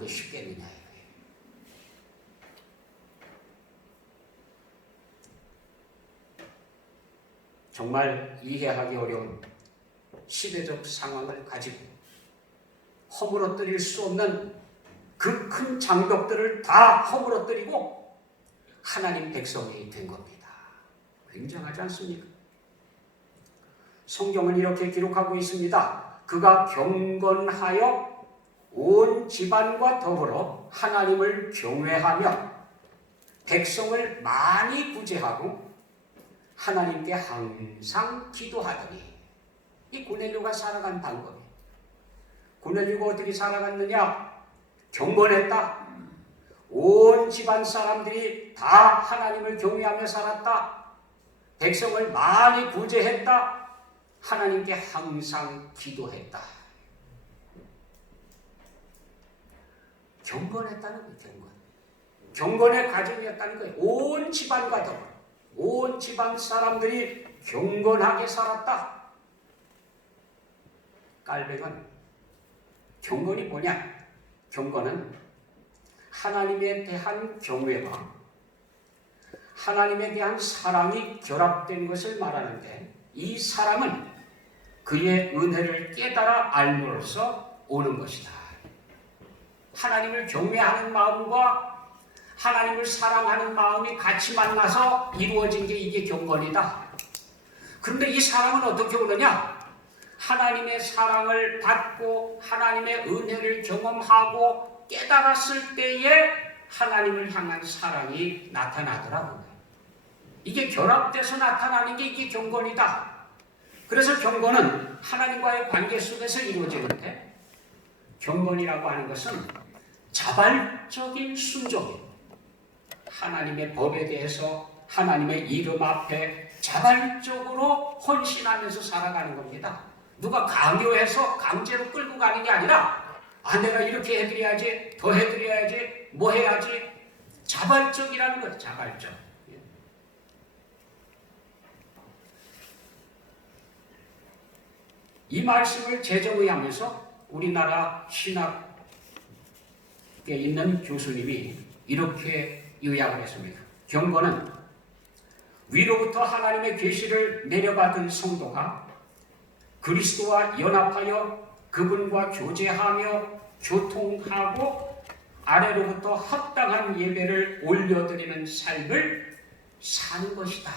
게 쉽겠느냐 이거예요. 정말 이해하기 어려운 시대적 상황을 가지고 허물어뜨릴 수 없는 그 큰 장벽들을 다 허물어뜨리고 하나님 백성이 된 겁니다. 굉장하지 않습니까? 성경은 이렇게 기록하고 있습니다. 그가 경건하여 온 집안과 더불어 하나님을 경외하며 백성을 많이 구제하고 하나님께 항상 기도하더니, 이 고넬료가 살아간 방법이에요. 고넬료가 어떻게 살아갔느냐? 경건했다. 온 집안 사람들이 다 하나님을 경외하며 살았다. 백성을 많이 구제했다. 하나님께 항상 기도했다. 경건했다는 거예요. 경건의 과정이었다는 거예요. 온 집안과 더불어 온 집안 사람들이 경건하게 살았다. 깔백은 경건이 뭐냐? 경건은 하나님에 대한 경외와 하나님에 대한 사랑이 결합된 것을 말하는데, 이 사랑은 그의 은혜를 깨달아 알므로써 오는 것이다. 하나님을 경외하는 마음과 하나님을 사랑하는 마음이 같이 만나서 이루어진 게 이게 경건이다. 그런데 이 사랑은 어떻게 오느냐? 하나님의 사랑을 받고 하나님의 은혜를 경험하고 깨달았을 때에 하나님을 향한 사랑이 나타나더라고요. 이게 결합돼서 나타나는 게 이게 경건이다. 그래서 경건은 하나님과의 관계 속에서 이루어지는데, 경건이라고 하는 것은 자발적인 순종이에요. 하나님의 법에 대해서 하나님의 이름 앞에 자발적으로 헌신하면서 살아가는 겁니다. 누가 강요해서 강제로 끌고 가는 게 아니라, 내가 이렇게 해드려야지, 더 해드려야지, 뭐 해야지. 자발적이라는 거예요. 자발적. 이 말씀을 재정의하면서 우리나라 신학에 있는 교수님이 이렇게 요약을 했습니다. 경건은 위로부터 하나님의 계시를 내려받은 성도가 그리스도와 연합하여 그분과 교제하며 교통하고 아래로부터 합당한 예배를 올려드리는 삶을 사는 것이다.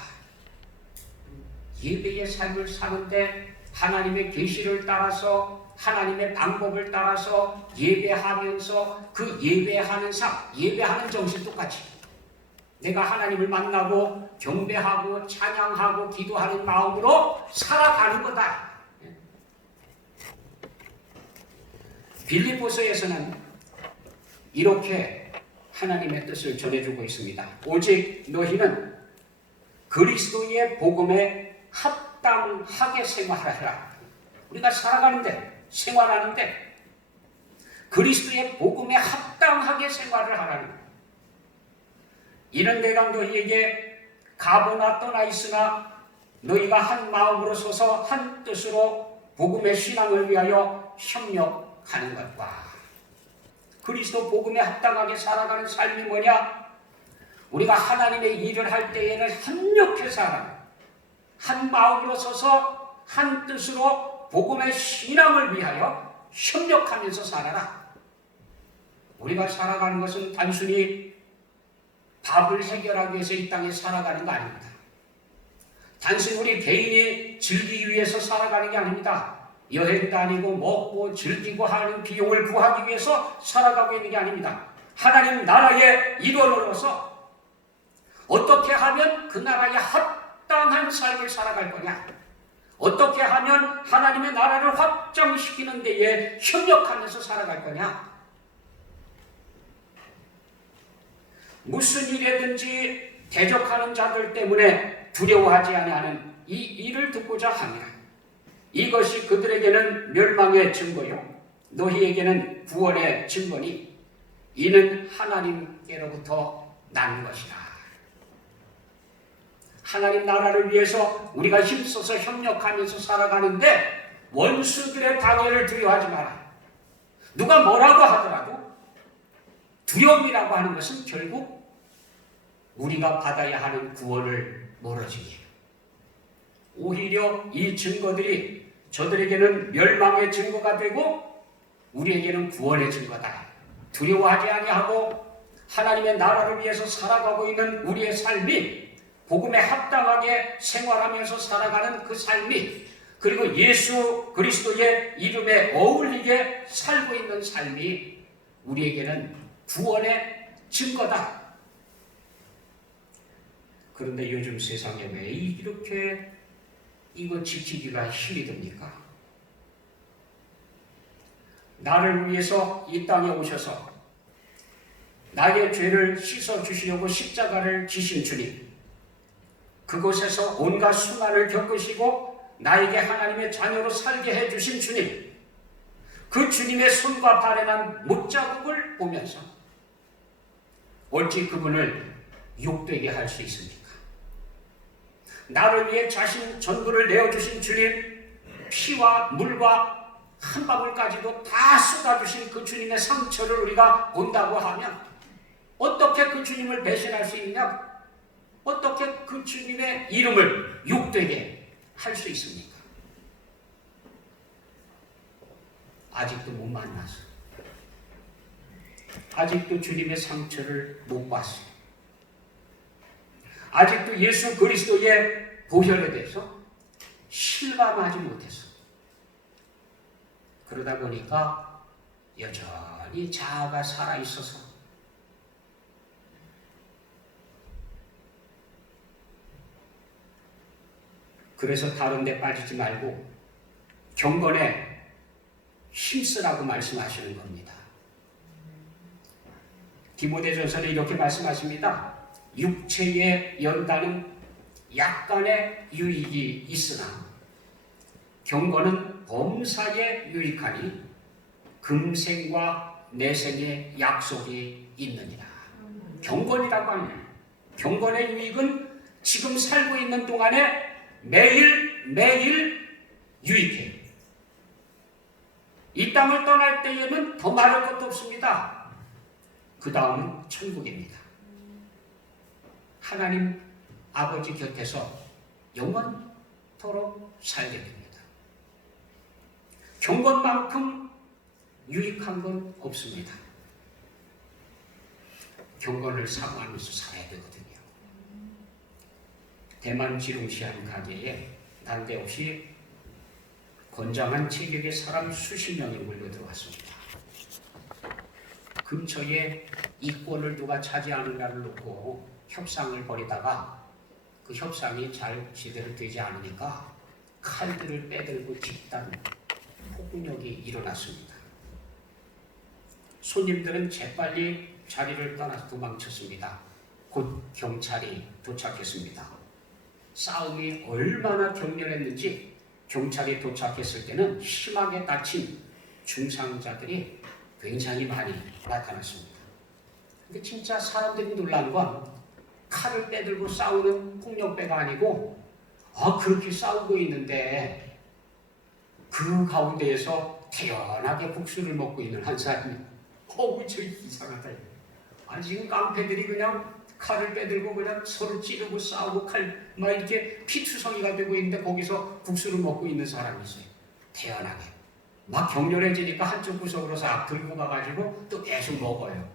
예배의 삶을 사는데 하나님의 계시를 따라서 하나님의 방법을 따라서 예배하면서 그 예배하는 예배하는 정신 똑같이 내가 하나님을 만나고 경배하고 찬양하고 기도하는 마음으로 살아가는 거다. 빌립보서에서는 이렇게 하나님의 뜻을 전해주고 있습니다. 오직 너희는 그리스도의 복음에 합당하게 생활하라. 우리가 살아가는데, 생활하는데 그리스도의 복음에 합당하게 생활을 하라는 거예요. 이는 내가 너희에게 가보나 떠나 있으나 너희가 한 마음으로 서서 한 뜻으로 복음의 신앙을 위하여 협력하는 것과, 그리스도 복음에 합당하게 살아가는 삶이 뭐냐? 우리가 하나님의 일을 할 때에는 협력해서 살아가는, 한 마음으로 서서 한 뜻으로 복음의 신앙을 위하여 협력하면서 살아라. 우리가 살아가는 것은 단순히 밥을 해결하기 위해서 이 땅에 살아가는 거 아닙니다. 단순히 우리 개인이 즐기기 위해서 살아가는 게 아닙니다. 여행 다니고 먹고 즐기고 하는 비용을 구하기 위해서 살아가고 있는 게 아닙니다. 하나님 나라의 일원으로서 어떻게 하면 그 나라에 합당한 삶을 살아갈 거냐? 어떻게 하면 하나님의 나라를 확장시키는 데에 협력하면서 살아갈 거냐? 무슨 일이든지 대적하는 자들 때문에 두려워하지 아니하는 이 일을 듣고자 합니다. 이것이 그들에게는 멸망의 증거요 너희에게는 구원의 증거니 이는 하나님께로부터 난 것이다. 하나님 나라를 위해서 우리가 힘써서 협력하면서 살아가는데 원수들의 방해를 두려워하지 마라. 누가 뭐라고 하더라도 두려움이라고 하는 것은 결국 우리가 받아야 하는 구원을 멀어지게. 오히려 이 증거들이 저들에게는 멸망의 증거가 되고 우리에게는 구원의 증거다. 두려워하지 아니하고 하나님의 나라를 위해서 살아가고 있는 우리의 삶이, 복음에 합당하게 생활하면서 살아가는 그 삶이, 그리고 예수 그리스도의 이름에 어울리게 살고 있는 삶이 우리에게는 구원의 증거다. 그런데 요즘 세상에 왜 이렇게 이거 지키기가 힘이 듭니까? 나를 위해서 이 땅에 오셔서 나의 죄를 씻어주시려고 십자가를 지신 주님, 그곳에서 온갖 수난을 겪으시고 나에게 하나님의 자녀로 살게 해주신 주님, 그 주님의 손과 발에 난 못자국을 보면서 어찌 그분을 욕되게 할 수 있습니까? 나를 위해 자신 전부를 내어주신 주님, 피와 물과 한 방울까지도 다 쏟아주신 그 주님의 상처를 우리가 본다고 하면 어떻게 그 주님을 배신할 수 있냐? 어떻게 그 주님의 이름을 욕되게 할 수 있습니까? 아직도 못 만나서, 아직도 주님의 상처를 못 봤어요. 아직도 예수 그리스도의 보혈에 대해서 실감하지 못했어. 그러다 보니까 여전히 자아가 살아있어서 그래서 다른 데 빠지지 말고 경건에 힘쓰라고 말씀하시는 겁니다. 디모데전서는 이렇게 말씀하십니다. 육체의 연단은 약간의 유익이 있으나 경건은 범사에 유익하니 금생과 내생의 약속이 있느니라. 경건이라고 하면, 경건의 유익은 지금 살고 있는 동안에 매일 유익해요. 이 땅을 떠날 때에는 더 말할 것도 없습니다. 그 다음은 천국입니다. 하나님 아버지 곁에서 영원토록 살게 됩니다. 경건만큼 유익한 건 없습니다. 경건을 사모하면서 살아야 되거든요. 대만 지룽시 한 가게에 난데없이 건장한 체격의 사람 수십 명이 몰려 들어왔습니다. 근처에 이권을 누가 차지하는가를 놓고 협상을 벌이다가 그 협상이 잘 제대로 되지 않으니까 칼들을 빼들고 집단 폭력이 일어났습니다. 손님들은 재빨리 자리를 떠나서 도망쳤습니다. 곧 경찰이 도착했습니다. 싸움이 얼마나 격렬했는지 경찰이 도착했을 때는 심하게 다친 중상자들이 굉장히 많이 나타났습니다. 근데 진짜 사람들이 놀란 건 칼을 빼들고 싸우는 폭력배가 아니고 그렇게 싸우고 있는데 그 가운데에서 태연하게 국수를 먹고 있는 한 사람이 저 이상하다. 지금 깡패들이 그냥 칼을 빼들고 그냥 서로 찌르고 싸우고 막 이렇게 피투성이가 되고 있는데 거기서 국수를 먹고 있는 사람이 있어요. 태연하게. 막 격렬해지니까 한쪽 구석으로 싹 들고 가가지고 또 계속 먹어요.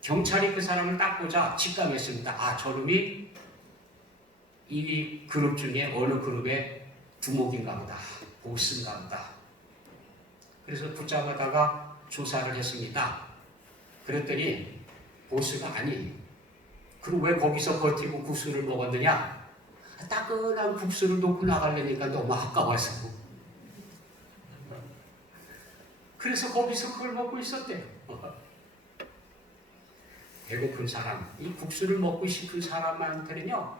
경찰이 그 사람을 딱 보자 직감했습니다. 저놈이 이 그룹 중에 어느 그룹의 두목인가 보다. 보스인가 보다. 그래서 붙잡아다가 조사를 했습니다. 그랬더니 보스가 아니. 그럼 왜 거기서 버티고 국수를 먹었느냐? 따끈한 국수를 놓고 나가려니까 너무 아까워서. 그래서 거기서 그걸 먹고 있었대요. 배고픈 사람, 이 국수를 먹고 싶은 사람한테는요,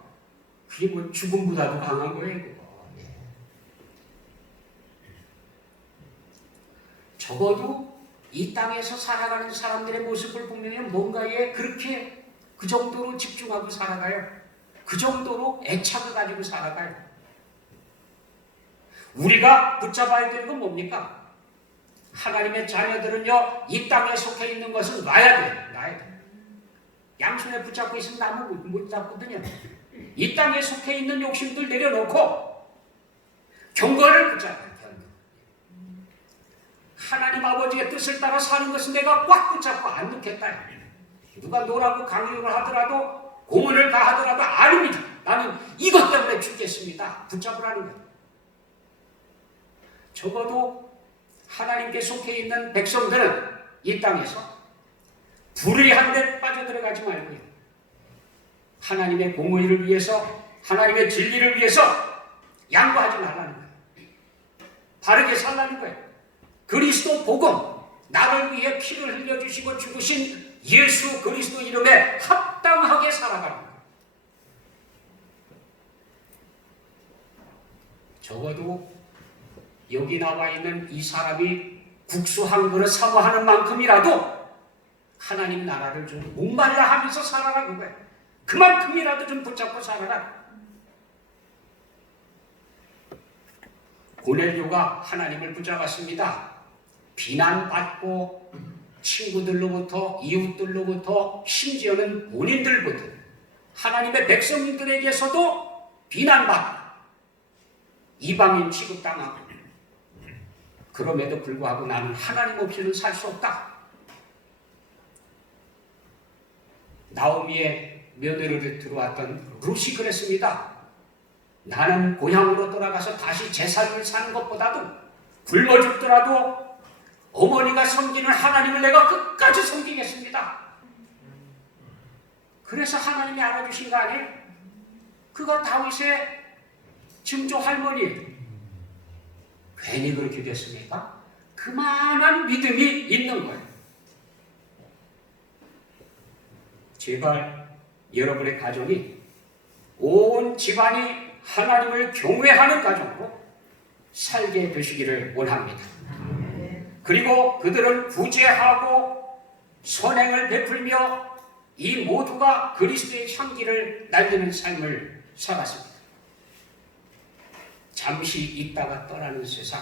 그게 뭐 죽음보다도 강한 거예요. 적어도 이 땅에서 살아가는 사람들의 모습을 보면 뭔가에 그렇게 그 정도로 집중하고 살아가요. 그 정도로 애착을 가지고 살아가요. 우리가 붙잡아야 되는 건 뭡니까? 하나님의 자녀들은요, 이 땅에 속해 있는 것은 놔야 돼요. 양손에 붙잡고 있으면 나무 못 잡거든요. 이 땅에 속해 있는 욕심들 내려놓고 경건을 붙잡는 경건. 하나님 아버지의 뜻을 따라 사는 것은 내가 꽉 붙잡고 안 놓겠다. 누가 노라고 강요를 하더라도 고문을 가하더라도 아닙니다. 나는 이것 때문에 죽겠습니다. 붙잡으라는 거예요. 적어도 하나님께 속해 있는 백성들은 이 땅에서 불의한 데 빠져들어가지 말고요. 하나님의 공의를 위해서, 하나님의 진리를 위해서 양보하지 말라는 거예요. 바르게 살라는 거예요. 그리스도 복음, 나를 위해 피를 흘려주시고 죽으신 예수 그리스도 이름에 합당하게 살아가는 거예요. 적어도 여기 나와 있는 이 사람이 국수 한 그릇 사모하는 만큼이라도 하나님 나라를 좀 목말라 하면서 살아가는 거예요. 그만큼이라도 좀 붙잡고 살아라. 고넬료가 하나님을 붙잡았습니다. 비난받고 친구들로부터, 이웃들로부터, 심지어는 본인들부터 하나님의 백성들에게서도 비난받고 이방인 취급당하고, 그럼에도 불구하고 나는 하나님 없이는 살 수 없다. 나오미의 며느리로 들어왔던 룻이 그랬습니다. 나는 고향으로 돌아가서 다시 제사를 사는 것보다도 굶어 죽더라도 어머니가 섬기는 하나님을 내가 끝까지 섬기겠습니다. 그래서 하나님이 알아주신 거 아니에요? 그거 다윗의 증조 할머니. 괜히 그렇게 됐습니까? 그만한 믿음이 있는 거예요. 제발 여러분의 가정이 온 집안이 하나님을 경외하는 가정으로 살게 되시기를 원합니다. 그리고 그들은 구제하고 선행을 베풀며 이 모두가 그리스도의 향기를 날리는 삶을 살았습니다. 잠시 있다가 떠나는 세상,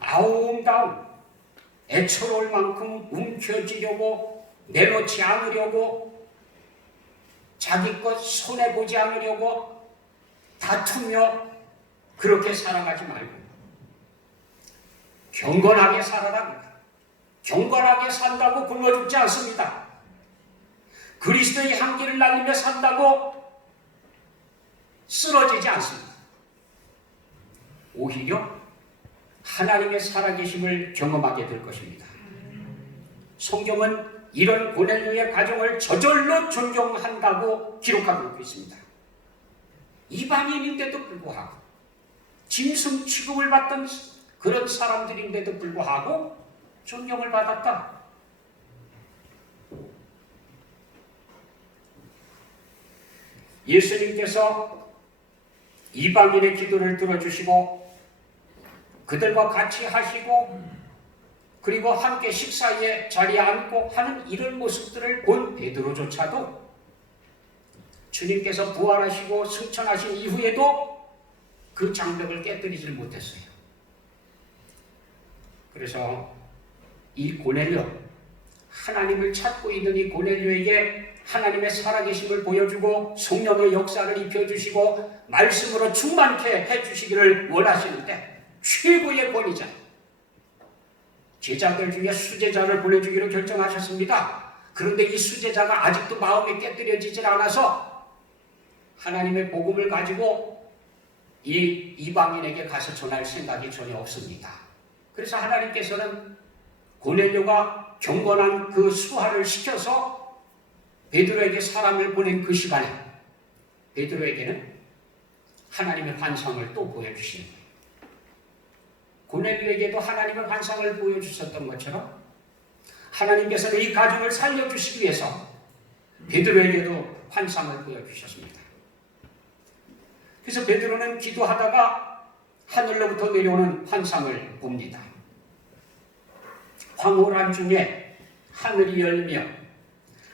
아웅다웅 애처로울 만큼 움켜쥐려고 내놓지 않으려고 자기 것 손해보지 않으려고 다투며 그렇게 살아가지 말고 경건하게 살아라. 경건하게 산다고 굶어 죽지 않습니다. 그리스도의 향기를 날리며 산다고 쓰러지지 않습니다. 오히려 하나님의 살아계심을 경험하게 될 것입니다. 성경은 이런 고넬료의 가정을 저절로 존경한다고 기록하고 있습니다. 이방인인데도 불구하고 짐승 취급을 받던 그런 사람들인데도 불구하고 존경을 받았다. 예수님께서 이방인의 기도를 들어주시고 그들과 같이 하시고 그리고 함께 식사에 자리에 앉고 하는 이런 모습들을 본 베드로조차도 주님께서 부활하시고 승천하신 이후에도 그 장벽을 깨뜨리질 못했어요. 그래서 이 고넬료, 하나님을 찾고 있는 이 고넬료에게 하나님의 살아계심을 보여주고 성령의 역사를 입혀주시고 말씀으로 충만케 해주시기를 원하시는데 최고의 권위자, 제자들 중에 수제자를 보내주기로 결정하셨습니다. 그런데 이 수제자가 아직도 마음이 깨뜨려지질 않아서 하나님의 복음을 가지고 이 이방인에게 가서 전할 생각이 전혀 없습니다. 그래서 하나님께서는 고넬료가 경건한 그 수하를 시켜서 베드로에게 사람을 보낸 그 시간에 베드로에게는 하나님의 환상을 또 보여주시는 거예요. 고넬료에게도 하나님의 환상을 보여주셨던 것처럼 하나님께서는 이 가정을 살려주시기 위해서 베드로에게도 환상을 보여주셨습니다. 그래서 베드로는 기도하다가 하늘로부터 내려오는 환상을 봅니다. 황홀한 중에 하늘이 열며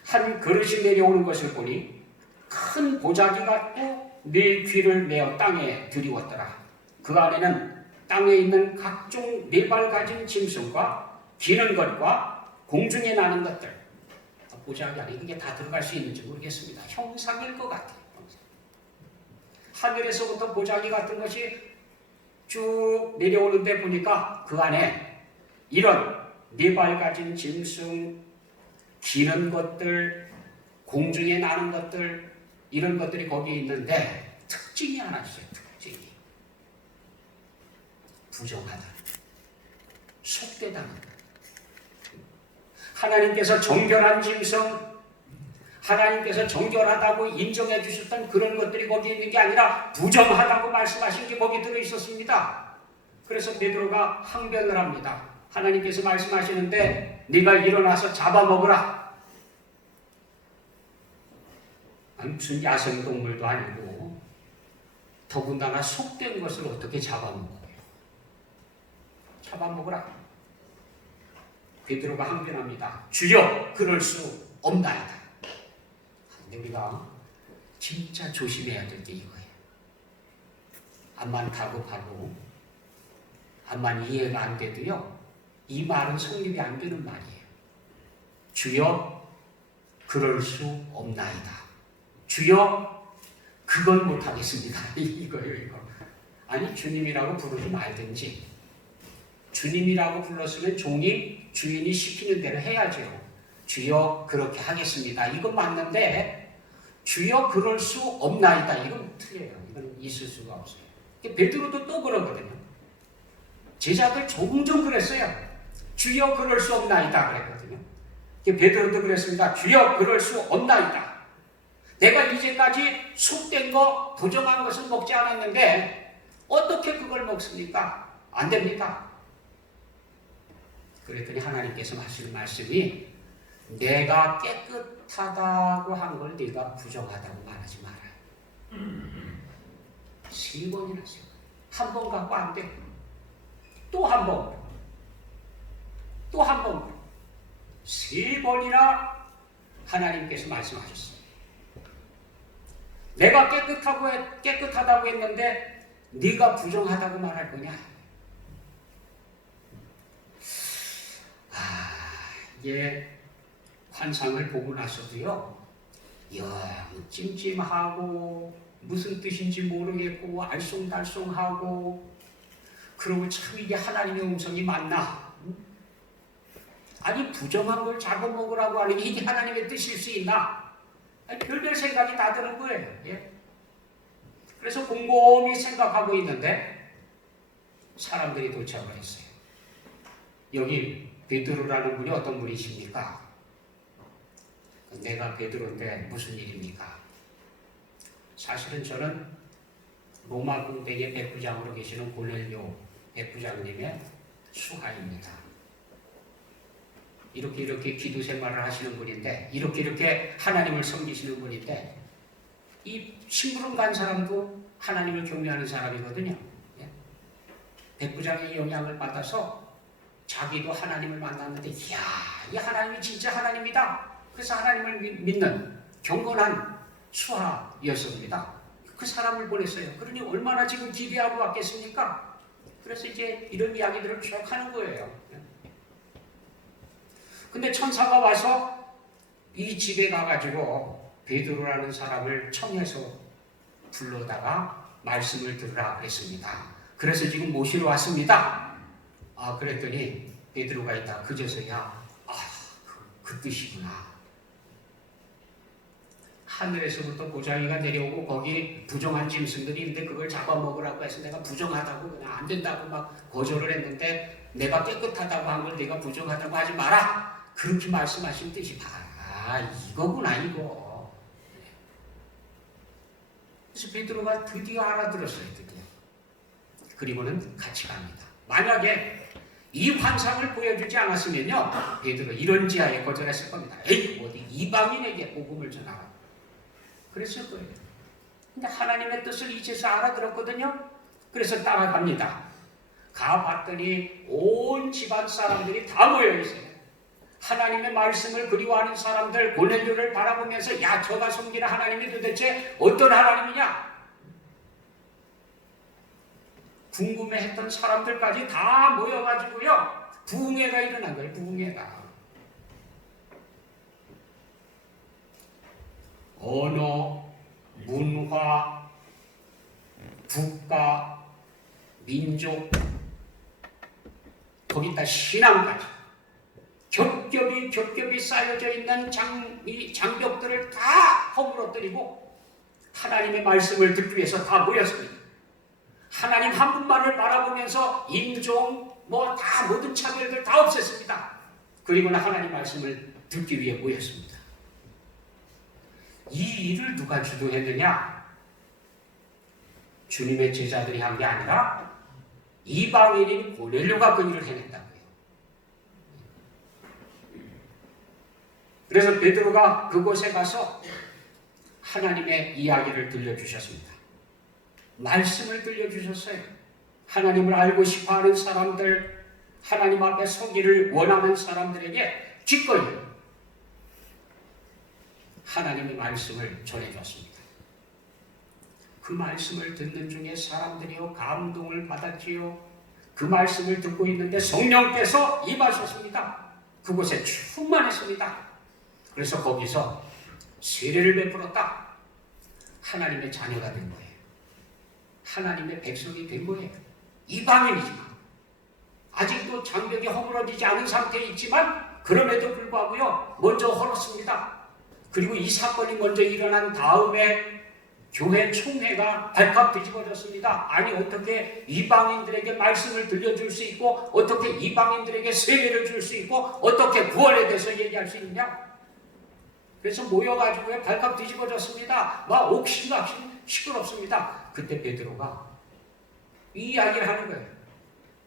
한 그릇이 내려오는 것을 보니 큰 보자기가 또 네 귀를 메어 땅에 들이웠더라. 그 안에는 땅에 있는 각종 네 발 가진 짐승과 기는 것과 공중에 나는 것들, 보자기 안에 이게 다 들어갈 수 있는지 모르겠습니다. 형상일 것 같아요. 형상. 하늘에서부터 보자기 같은 것이 쭉 내려오는데 보니까 그 안에 이런 네 발 가진 짐승, 기는 것들, 공중에 나는 것들, 이런 것들이 거기에 있는데 특징이 하나 있어요. 특징이. 부정하다. 속되다는 것. 하나님께서 정결한 짐승, 하나님께서 정결하다고 인정해 주셨던 그런 것들이 거기에 있는 게 아니라 부정하다고 말씀하신 게 거기 들어 있었습니다. 그래서 베드로가 항변을 합니다. 하나님께서 말씀하시는데 네가 일어나서 잡아먹으라. 아니, 무슨 야생동물도 아니고 더군다나 속된 것을 어떻게 잡아먹어요? 잡아먹으라. 베드로가 항변합니다. 주여 그럴 수 없나이다. 근데 우리가 진짜 조심해야 될 게 이거예요. 암만 다급하고 암만 이해가 안 돼도요, 이 말은 성립이 안 되는 말이에요. 주여 그럴 수 없나이다. 주여 그건 못하겠습니다. 이거예요. 이거. 아니 주님이라고 부르지 말든지, 주님이라고 불렀으면 종이 주인이 시키는 대로 해야죠. 주여 그렇게 하겠습니다. 이건 맞는데 주여 그럴 수 없나이다. 이건 틀려요. 이건 있을 수가 없어요. 베드로도 또 그러거든요. 제자들 종종 그랬어요. 주여 그럴 수 없나이다 그랬거든요. 베드로도 그랬습니다. 주여 그럴 수 없나이다. 내가 이제까지 속된 거, 부정한 것을 먹지 않았는데 어떻게 그걸 먹습니까? 안 됩니다. 그랬더니 하나님께서 하시는 말씀이 내가 깨끗하다고 한 걸 네가 부정하다고 말하지 마라. 3번이나 했어요. 한 번 갖고 안 돼. 또 한 번. 또 한 번. 3번이나 하나님께서 말씀하셨어요. 내가 깨끗하다고 했는데 네가 부정하다고 말할 거냐? 이게 환상을 보고 나서도요, 찜찜하고 무슨 뜻인지 모르겠고 알쏭달쏭하고, 그러고 참 이게 하나님의 음성이 맞나? 아니 부정한 걸 잡아먹으라고 하는 게 이게 하나님의 뜻일 수 있나? 아니, 별별 생각이 다 드는 거예요. 예? 그래서 곰곰이 생각하고 있는데 사람들이 도착을 했어요. 여기 베드로라는 분이 어떤 분이십니까? 내가 베드로인데 무슨 일입니까? 사실은 저는 로마 궁대의 백부장으로 계시는 고넬료 백부장님의 수하입니다. 이렇게 기도 생활을 하시는 분인데, 이렇게 하나님을 섬기시는 분인데, 이 심부름 간 사람도 하나님을 경외하는 사람이거든요. 예? 백부장의 영향을 받아서 자기도 하나님을 만났는데, 이야, 이 하나님이 진짜 하나님이다. 그래서 하나님을 믿는 경건한 수하였습니다. 그 사람을 보냈어요. 그러니 얼마나 지금 기대하고 왔겠습니까? 그래서 이제 이런 이야기들을 쭉 하는 거예요. 근데 천사가 와서 이 집에 가가지고 베드로라는 사람을 청해서 불러다가 말씀을 들으라 그랬습니다. 그래서 지금 모시러 왔습니다. 그랬더니 베드로가 있다. 그제서야 그 뜻이구나. 하늘에서부터 보자기가 내려오고 거기 부정한 짐승들이 있는데 그걸 잡아먹으라고 해서 내가 부정하다고 그냥 안 된다고 막 거절을 했는데, 내가 깨끗하다고 한 걸 내가 부정하다고 하지 마라. 그렇게 말씀하신 뜻이 이거구나 이거. 그래서 베드로가 드디어 알아들었어요. 드디어. 그리고는 같이 갑니다. 만약에 이 환상을 보여주지 않았으면요, 베드로 이런 지하에 거절했을 겁니다. 에이, 어디 이방인에게 복음을 전하라. 그랬을 거예요. 근데 하나님의 뜻을 이제서 알아들었거든요. 그래서 따라갑니다. 가봤더니 온 집안 사람들이 다 모여 있어요. 하나님의 말씀을 그리워하는 사람들, 고넬료를 바라보면서 야, 저가 섬기는 하나님이 도대체 어떤 하나님이냐? 궁금해했던 사람들까지 다 모여가지고요, 부흥회가 일어난 거예요. 부흥회가. 언어, 문화, 국가, 민족, 거기다 신앙까지 겹겹이 쌓여져 있는 장벽들을 다 허물어뜨리고 하나님의 말씀을 듣기 위해서 다 모였습니다. 하나님 한 분만을 바라보면서 인종, 다 모든 차별들 다 없앴습니다. 그리고는 하나님 말씀을 듣기 위해 모였습니다. 이 일을 누가 주도했느냐? 주님의 제자들이 한 게 아니라 이방인인 고넬료가 그 일을 해냈다고요. 그래서 베드로가 그곳에 가서 하나님의 이야기를 들려주셨습니다. 말씀을 들려주셨어요. 하나님을 알고 싶어하는 사람들, 하나님 앞에 서기를 원하는 사람들에게 기꺼이 하나님의 말씀을 전해줬습니다. 그 말씀을 듣는 중에 사람들이요 감동을 받았지요. 그 말씀을 듣고 있는데 성령께서 임하셨습니다. 그곳에 충만했습니다. 그래서 거기서 세례를 베풀었다. 하나님의 자녀가 된 거예요. 하나님의 백성이 된 거예요. 이방인이지만 아직도 장벽이 허물어지지 않은 상태에 있지만 그럼에도 불구하고요 먼저 헐었습니다. 그리고 이 사건이 먼저 일어난 다음에 교회 총회가 발칵 뒤집어졌습니다. 아니 어떻게 이방인들에게 말씀을 들려줄 수 있고 어떻게 이방인들에게 세례를 줄 수 있고 어떻게 구원에 대해서 얘기할 수 있냐. 그래서 모여가지고 발칵 뒤집어졌습니다. 막 옥신각신 시끄럽습니다. 그때 베드로가 이 이야기를 하는 거예요.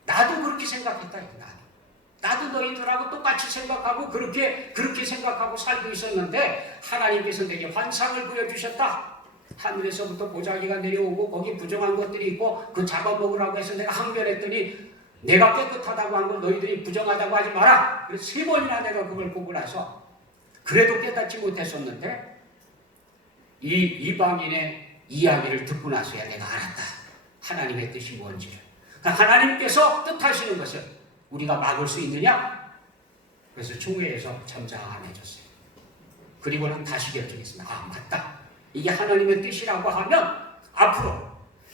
나도 그렇게 생각했다. 나도 너희들하고 똑같이 생각하고 그렇게 생각하고 살고 있었는데 하나님께서 내게 환상을 보여주셨다. 하늘에서부터 보자기가 내려오고 거기 부정한 것들이 있고 그 잡아먹으라고 해서 내가 항변했더니 내가 깨끗하다고 한 걸 너희들이 부정하다고 하지 마라. 그래서 3번이나 내가 그걸 보고 나서 그래도 깨닫지 못했었는데 이 이방인의 이야기를 듣고 나서야 내가 알았다. 하나님의 뜻이 뭔지를. 그러니까 하나님께서 뜻하시는 것을 우리가 막을 수 있느냐? 그래서 총회에서 잠잠해졌어요. 그리고는 다시 결정했습니다. 아 맞다. 이게 하나님의 뜻이라고 하면 앞으로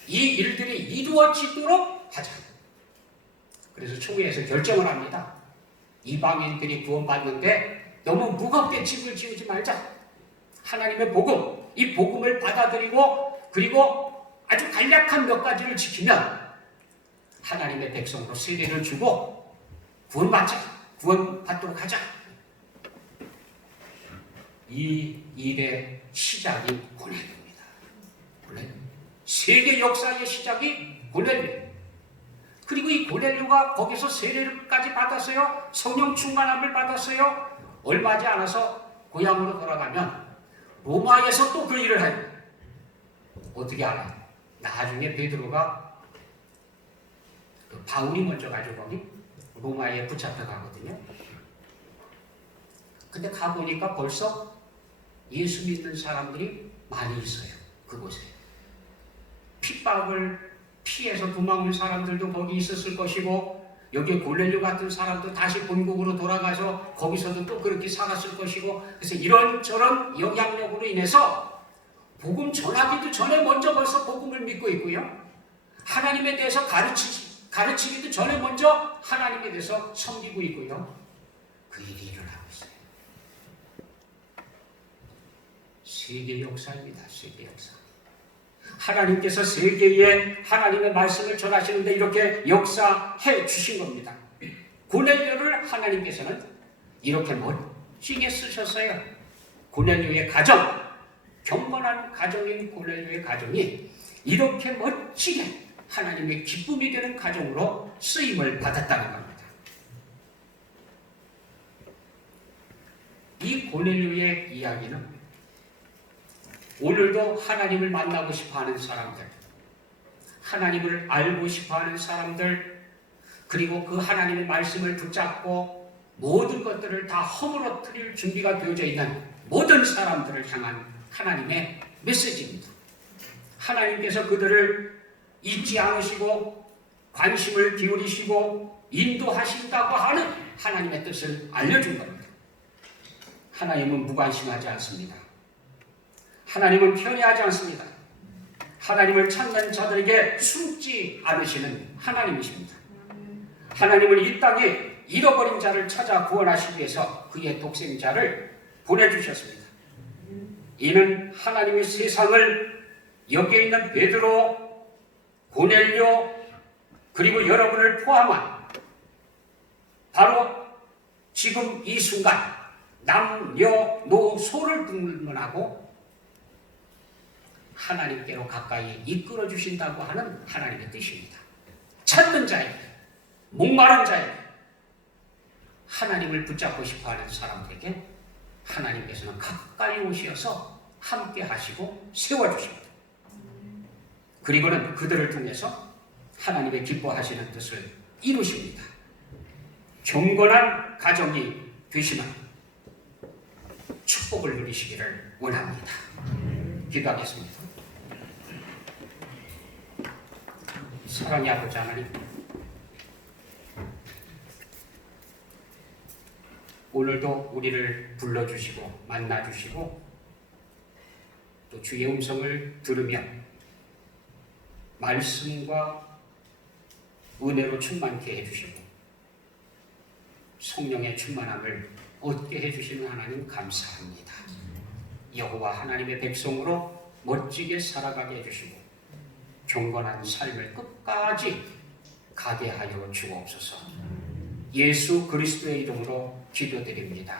이 일들이 이루어지도록 하자. 그래서 총회에서 결정을 합니다. 이방인들이 구원받는데 너무 무겁게 짐을 지우지 말자. 하나님의 복음, 이 복음을 받아들이고 그리고 아주 간략한 몇 가지를 지키면 하나님의 백성으로 세례를 주고 구원받도록 하자. 이 일의 시작이 고넬료입니다. 세계 역사의 시작이 고넬료. 그리고 이 고넬료가 거기서 세례까지 받았어요. 성령 충만함을 받았어요. 얼마 하지 않아서 고향으로 돌아가면 로마에서 또 그 일을 해요. 어떻게 알아요? 나중에 베드로가 바울이 먼저 가지고 거기 로마에 붙잡혀 가거든요. 근데 가보니까 벌써 예수 믿는 사람들이 많이 있어요. 그곳에. 핍박을 피해서 도망온 사람들도 거기 있었을 것이고 여기 고넬료 같은 사람도 다시 본국으로 돌아가서 거기서도 또 그렇게 살았을 것이고 그래서 이런저런 영향력으로 인해서 복음 전하기도 전에 먼저 벌써 복음을 믿고 있고요. 하나님에 대해서 가르치기도 전에 먼저 하나님에 대해서 섬기고 있고요. 그 일이 일어나고 있어요. 세계 역사입니다. 세계 역사. 하나님께서 세계에 하나님의 말씀을 전하시는데 이렇게 역사해 주신 겁니다. 고넬료를 하나님께서는 이렇게 멋지게 쓰셨어요. 고넬료의 가정, 경건한 가정인 고넬료의 가정이 이렇게 멋지게 하나님의 기쁨이 되는 가정으로 쓰임을 받았다는 겁니다. 이 고넬료의 이야기는 오늘도 하나님을 만나고 싶어하는 사람들, 하나님을 알고 싶어하는 사람들, 그리고 그 하나님의 말씀을 붙잡고 모든 것들을 다 허물어뜨릴 준비가 되어져 있는 모든 사람들을 향한 하나님의 메시지입니다. 하나님께서 그들을 잊지 않으시고 관심을 기울이시고 인도하신다고 하는 하나님의 뜻을 알려준 겁니다. 하나님은 무관심하지 않습니다. 하나님은 편애하지 않습니다. 하나님을 찾는 자들에게 숨지 않으시는 하나님이십니다. 하나님은 이 땅에 잃어버린 자를 찾아 구원하시기 위해서 그의 독생자를 보내주셨습니다. 이는 하나님의 세상을 여기에 있는 베드로, 고넬료, 그리고 여러분을 포함한 바로 지금 이 순간 남녀노소를 불문하고 하나님께로 가까이 이끌어 주신다고 하는 하나님의 뜻입니다. 찾는 자에게, 목마른 자에게, 하나님을 붙잡고 싶어하는 사람들에게 하나님께서는 가까이 오셔서 함께 하시고 세워주십니다. 그리고는 그들을 통해서 하나님의 기뻐하시는 뜻을 이루십니다. 경건한 가정이 되시는 축복을 누리시기를 원합니다. 기도하겠습니다. 사랑의 아버지 하나님, 오늘도 우리를 불러주시고 만나주시고 또 주의 음성을 들으며 말씀과 은혜로 충만케 해주시고 성령의 충만함을 얻게 해주시는 하나님 감사합니다. 여호와 하나님의 백성으로 멋지게 살아가게 해주시고 경건한 삶을 끝까지 가게 하여 주옵소서. 예수 그리스도의 이름으로 기도드립니다.